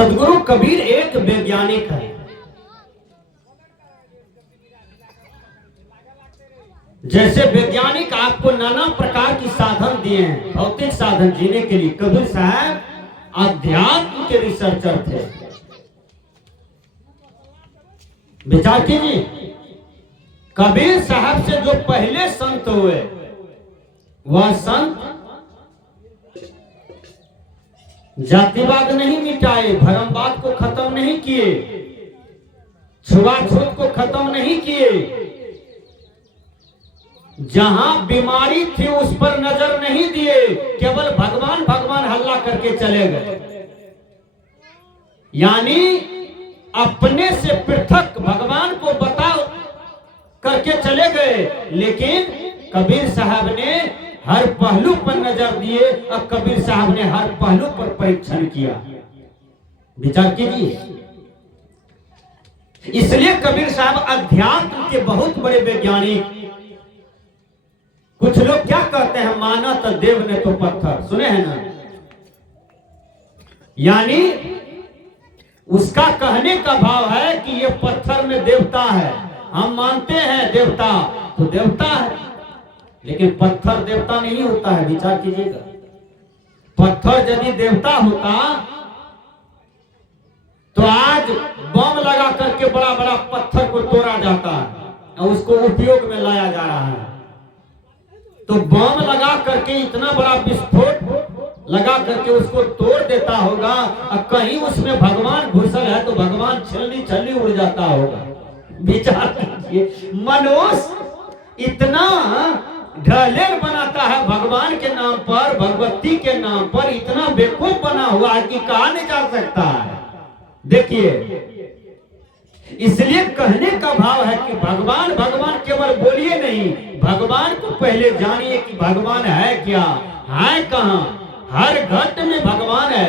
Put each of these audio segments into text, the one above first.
सदगुरु कबीर एक वैज्ञानिक है। जैसे वैज्ञानिक आपको नाना प्रकार की साधन दिए हैं, भौतिक साधन जीने के लिए, कबीर साहब अध्यात्म के रिसर्चर थे। विचार कीजिए, कबीर साहब से जो पहले संत हुए वह संत जातिवाद नहीं मिटाए, धर्मवाद को खत्म नहीं किए, छुआछूत को खत्म नहीं किए, जहां बीमारी थी उस पर नजर नहीं दिए, केवल भगवान भगवान हल्ला करके चले गए। यानी अपने से पृथक भगवान को बता करके चले गए। लेकिन कबीर साहब ने हर पहलू पर नजर दिए और कबीर साहब ने हर पहलू पर परीक्षण किया। विचार कीजिए, इसलिए कबीर साहब अध्यात्म के बहुत बड़े वैज्ञानिक। कुछ लोग क्या कहते हैं, माना तो देव ने तो पत्थर, सुने हैं ना। यानी उसका कहने का भाव है कि ये पत्थर में देवता है, हम मानते हैं देवता तो देवता है, लेकिन पत्थर देवता नहीं होता है। विचार कीजिएगा, पत्थर यदि देवता होता तो आज बम लगा करके बड़ा बड़ा पत्थर को तोड़ा जाता है और उसको उपयोग में लाया जा रहा है। तो बम लगा करके इतना बड़ा विस्फोट लगा करके उसको तोड़ देता होगा, और कहीं उसमें भगवान घुसल है तो भगवान छलनी छलनी उड़ जाता होगा। विचार कीजिए, मनुष्य इतना ढलेल बनाता है भगवान के नाम पर, भगवती के नाम पर, इतना बेवकूफ बना हुआ है कि कहा नहीं जा सकता है। देखिए, इसलिए कहने का भाव है कि भगवान भगवान केवल बोलिए नहीं, भगवान को पहले जानिए कि भगवान है क्या, है कहां। हर घट में भगवान है,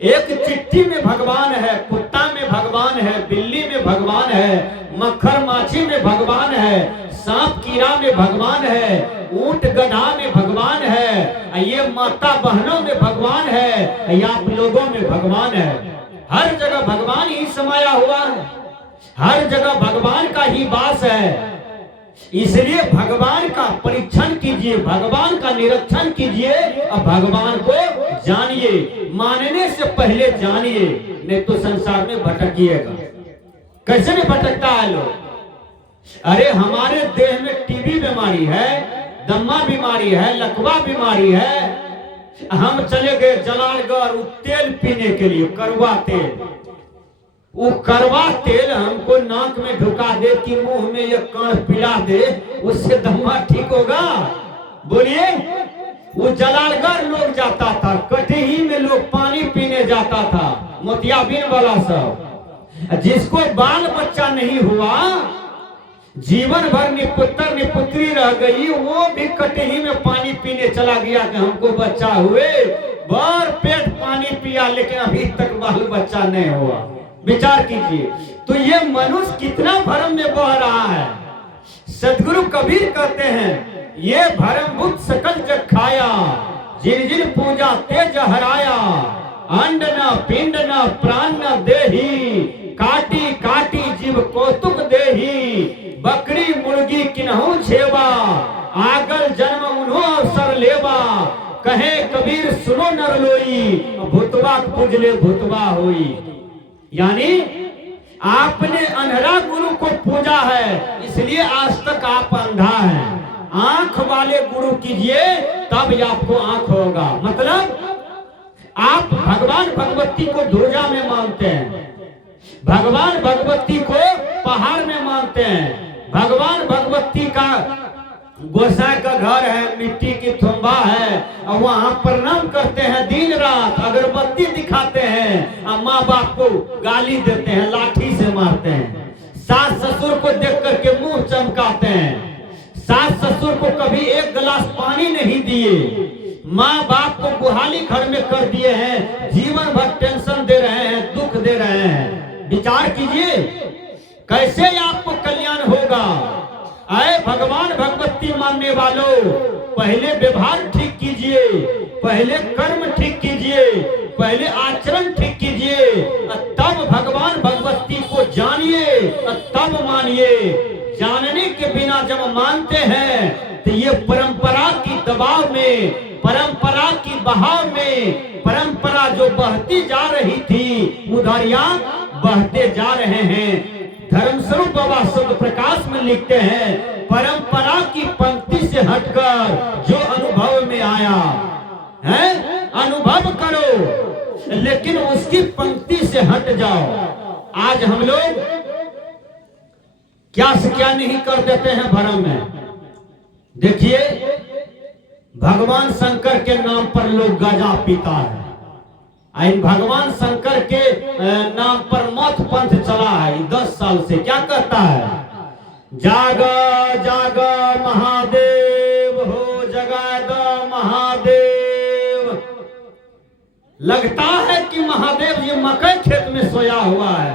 एक चिट्ठी में भगवान है, कुत्ता में भगवान है, बिल्ली में भगवान है, मक्खर माछी में भगवान है, सांप कीड़ा में भगवान है, ऊंट गधा में भगवान है, ये माता बहनों में भगवान है, या आप लोगों में भगवान है। हर जगह भगवान ही समाया हुआ है, हर जगह भगवान का ही वास है। इसलिए भगवान का परीक्षण कीजिए, भगवान का निरीक्षण कीजिए और भगवान को जानिए। मानने से पहले जानिए, नहीं तो संसार में भटकिएगा। कैसे नहीं भटकता है लोग? अरे हमारे देह में टीबी बीमारी है, दम्मा बीमारी है, लकवा बीमारी है, हम चले गए जलालगढ़ तेल पीने के लिए, करवा तेल। वो करवा तेल हमको नाक में ढुका दे कि मुंह में ये कण पिला दे, उससे दम्मा ठीक होगा? बोलिए। वो जलालगढ़ लोग जाता था, कटही में लोग पानी पीने जाता था, मोतियाबिंद वाला सब। जिसको बाल बच्चा नहीं हुआ, जीवन भर निपुत्र निपुत्री रह गई, वो भी कटही में पानी पीने चला गया कि हमको बच्चा हुए, भर पेट पानी पिया, लेकिन अभी तक बाल बच्चा नहीं हुआ। विचार कीजिए, तो ये मनुष्य कितना भरम में बह रहा है। सदगुरु कबीर कहते हैं, ये भरम बुद्ध सकल जग खाया, जिन जिन पूजा तेज हराया, अंड न पिंड न प्राण न देही, काटी काटी जीव कौतुक देही, बकरी मुर्गी किन्हू छेवा, आगल जन्म उन्हों अवसर लेवा, कहे कबीर सुनो नर लोई, भूतवा पूजले भूतवा होई। यानी आपने अंधरा गुरु को पूजा है, इसलिए आज तक आप अंधा हैं। आंख वाले गुरु कीजिए, तब आपको आंख होगा। मतलब आप भगवान भगवती को ध्वजा में मानते हैं, भगवान भगवती को पहाड़ में मानते हैं, भगवान भगवती का गोसाई का घर है, मिट्टी की थुम्बा है, और वहां प्रणाम करते हैं दिन रात, अगरबत्ती दिखाते हैं, और माँ बाप को गाली देते हैं, लाठी से मारते हैं, सास ससुर को देख करके मुंह चमकाते हैं, सास ससुर को कभी एक गिलास पानी नहीं दिए, माँ बाप को गुहाली घर में कर दिए हैं, जीवन भर टेंशन दे रहे हैं, दुख दे रहे हैं। विचार कीजिए, कैसे आपको कल्याण होगा? आए भगवान भगवती मानने वालों, पहले व्यवहार ठीक कीजिए, पहले कर्म ठीक कीजिए, पहले आचरण ठीक कीजिए। भगवान भगवती को जानिए तब मानिए। जानने के बिना जब मानते हैं तो ये परंपरा की दबाव में, परंपरा की बहाव में, परंपरा जो बहती जा रही थी उधर यहाँ बहते जा रहे हैं। धर्मस्वरूप बाबा शुद्ध प्रकाश में लिखते हैं, परंपरा की पंक्ति से हटकर जो अनुभव में आया है अनुभव करो, लेकिन उसकी पंक्ति से हट जाओ। आज हम लोग क्या से क्या नहीं कर देते हैं भरम में। देखिए, भगवान शंकर के नाम पर लोग गांजा पीता है। इन भगवान शंकर के नाम पर मत पंथ चला है 10 साल से। क्या कहता है? जागा जागा महादेव हो, जगा दो महादेव। लगता है कि महादेव ये मकई खेत में सोया हुआ है,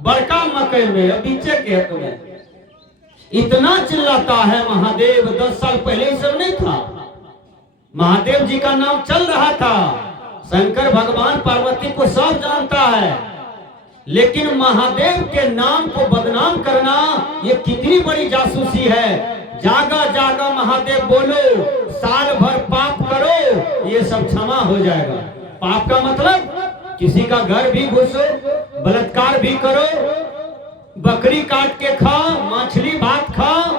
बड़का मकई में, पीछे खेत में इतना चिल्लाता है महादेव। 10 साल पहले ही सब नहीं था। महादेव जी का नाम चल रहा था। शंकर भगवान पार्वती को सब जानता है, लेकिन महादेव के नाम को बदनाम करना ये कितनी बड़ी जासूसी है। जागा जागा महादेव बोलो, साल भर पाप करो, ये सब क्षमा हो जाएगा। पाप का मतलब किसी का घर भी घुसो, बलात्कार भी करो, बकरी काट के खाओ, मछली भात खाओ,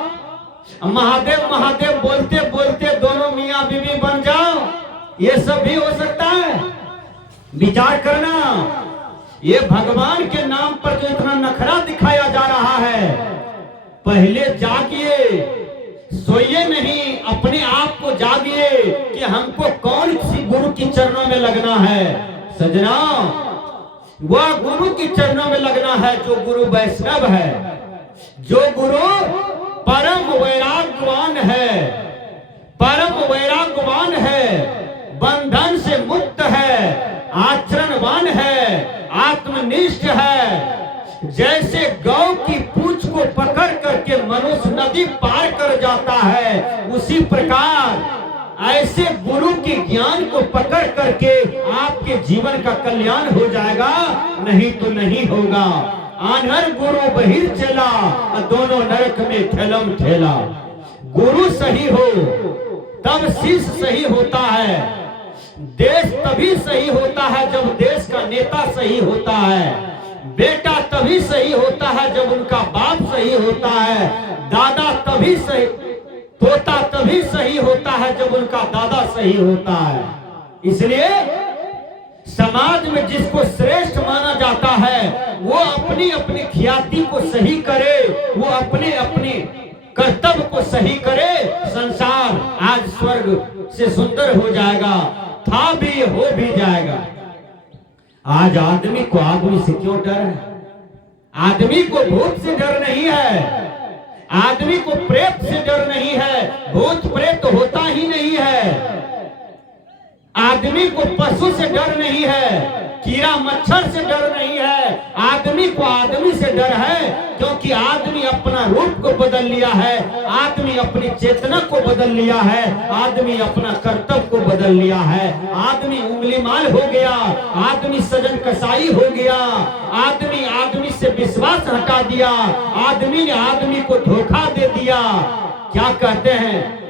महादेव महादेव बोलते बोलते दोनों मियाँ बीवी बन जाओ, ये सब भी हो सकता है। विचार करना, ये भगवान के नाम पर जो इतना नखरा दिखाया जा रहा है, पहले जागिए, सोइए नहीं, अपने आप को जागिए कि हमको कौन सी गुरु की चरणों में लगना है। सजना, वह गुरु की चरणों में लगना है जो गुरु वैष्णव है, जो गुरु परम वैराग्यवान है, परम वैराग्यवान है, बंधन से मुक्त है, आचरणवान है, आत्मनिष्ठ है। जैसे गौ की पूंछ को पकड़ करके मनुष्य नदी पार कर जाता है, उसी प्रकार ऐसे गुरु के ज्ञान को पकड़ करके आपके जीवन का कल्याण हो जाएगा, नहीं तो नहीं होगा। आन्हर गुरु बहिर चला, दोनों नरक में ठेलम ठेला। गुरु सही हो तब शिष्य सही होता है। देश तभी सही होता है जब देश का नेता सही होता है। बेटा तभी सही होता है जब उनका बाप सही होता है। दादा तभी सही, तोता तभी सही होता है जब उनका दादा सही होता है। इसलिए समाज में जिसको श्रेष्ठ माना जाता है वो अपनी अपनी ख्याति को सही करे, वो अपने अपने कर्तव्य को सही करे। संसार आज स्वर्ग से सुंदर हो जाएगा, था भी हो भी जाएगा। आज आदमी को आदमी से क्यों डर है? आदमी को भूत से डर नहीं है, आदमी को प्रेत से डर नहीं है, भूत प्रेत होता ही नहीं है। आदमी को पशु से डर नहीं है, कीड़ा मच्छर से डर नहीं है। आदमी को आदमी से डर है, क्योंकि आदमी अपना रूप को बदल लिया है, आदमी अपनी चेतना को बदल लिया है, आदमी अपना कर्तव्य को बदल लिया है। आदमी उंगलीमाल हो गया, आदमी सजन कसाई हो गया, आदमी आदमी से विश्वास हटा दिया, आदमी ने आदमी को धोखा दे दिया। क्या कहते हैं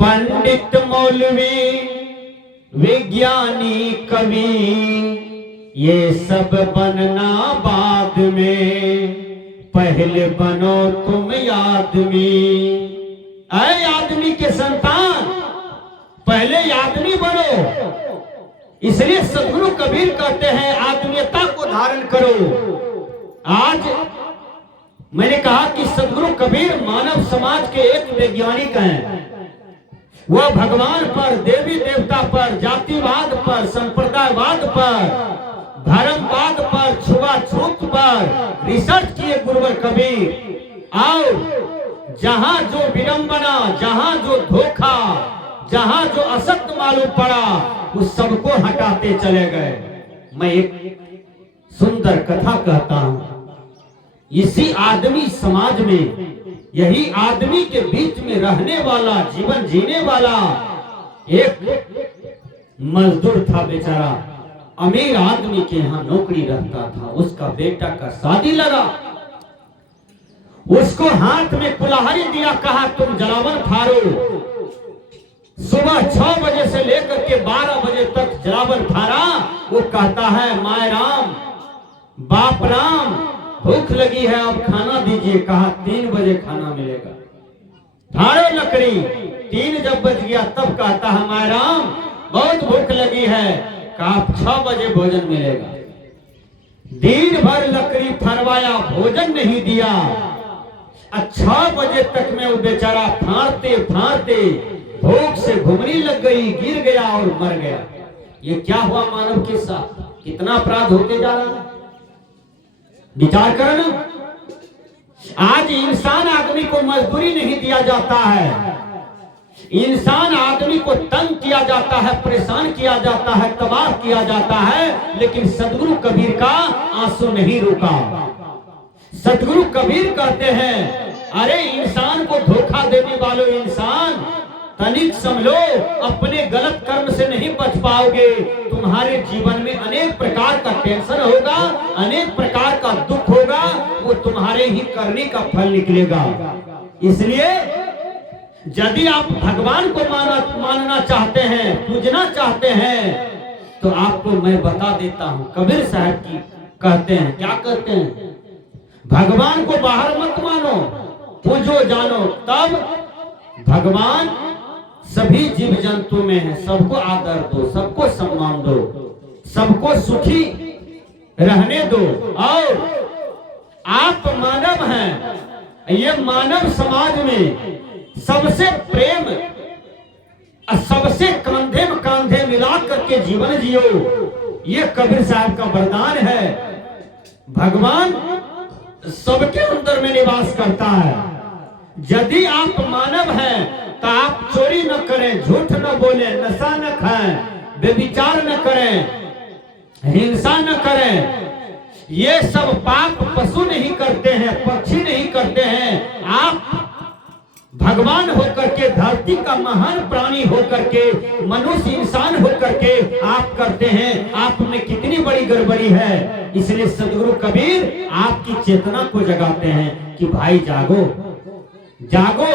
पंडित मौलवी विज्ञानी कवि, ये सब बनना बाद में, पहले बनो तुम आदमी। ऐ आदमी के संतान, पहले आदमी बनो। इसलिए सदगुरु कबीर कहते हैं आत्मीयता को धारण करो। आज मैंने कहा कि सदगुरु कबीर मानव समाज के एक वैज्ञानिक हैं। वह भगवान पर, देवी देवता पर, जातिवाद पर, संप्रदायवाद पर, धर्मवाद पर, छुआछूत पर रिसर्च किए गुरुवर कबीर। और जहां जो विडंबना, जहां जो धोखा, जहां जो असत्य मालूम पड़ा, उस सबको हटाते चले गए। मैं एक सुंदर कथा कहता हूं। इसी आदमी समाज में, यही आदमी के बीच में रहने वाला, जीवन जीने वाला एक मजदूर था बेचारा। अमीर आदमी के यहाँ नौकरी रहता था। उसका बेटा का शादी लगा, उसको हाथ में कुल्हाड़ी दिया, कहा तुम जलावन फाड़ो। सुबह 6 बजे से लेकर के 12 बजे तक जलावन फाड़ा। वो कहता है माय राम, बाप राम, भूख लगी है, अब खाना दीजिए। कहा 3 बजे खाना मिलेगा। फाड़ो लकड़ी। 3 जब बज गया तब कहता है माय राम, बहुत भूख लगी है। कहा 6 बजे भोजन मिलेगा। दिन भर लकड़ी फरवाया, भोजन नहीं दिया। 6 बजे तक में वो बेचारा फाड़ते फाड़ते भूख से घुमरी लग गई, गिर गया और मर गया। ये क्या हुआ मानव के साथ? कितना अपराध होते जा रहा है, विचार करना। आज इंसान आदमी को मजदूरी नहीं दिया जाता है, इंसान आदमी को तंग किया जाता है, परेशान किया जाता है, तबाह किया जाता है। लेकिन सदगुरु कबीर का आंसू नहीं रुका। सदगुरु कबीर कहते हैं, अरे इंसान को धोखा देने वालों इंसान, तनिक समझो, अपने गलत कर्म से नहीं बच पाओगे। तुम्हारे जीवन में अनेक प्रकार का टेंशन होगा, अनेक प्रकार का दुख होगा, वो तुम्हारे ही करने का फल निकलेगा। इसलिए यदि आप भगवान को मानना चाहते हैं, पूजना चाहते हैं, तो आपको मैं बता देता हूं। कबीर साहब की कहते हैं, क्या कहते हैं? भगवान को बाहर मत मानो, पूजो जानो, तब भगवान सभी जीव जंतु में है। सबको आदर दो, सबको सम्मान दो, सबको सुखी रहने दो। और आप मानव हैं, ये मानव समाज में सबसे प्रेम, सबसे कंधे में कंधे मिला करके जीवन जियो, ये कबीर साहब का वरदान है। भगवान सबके अंदर में निवास करता है। यदि आप मानव हैं तो आप चोरी न करें, झूठ न बोले, नशा न खाएं, बेविचार न करें, हिंसा न करें। ये सब पाप पशु नहीं करते हैं, पक्षी नहीं करते हैं। आप भगवान होकर के, धरती का महान प्राणी होकर के, मनुष्य इंसान होकर के आप करते हैं। आप में कितनी बड़ी गड़बड़ी है। इसलिए सदगुरु कबीर आपकी चेतना को जगाते हैं कि भाई जागो, जागो,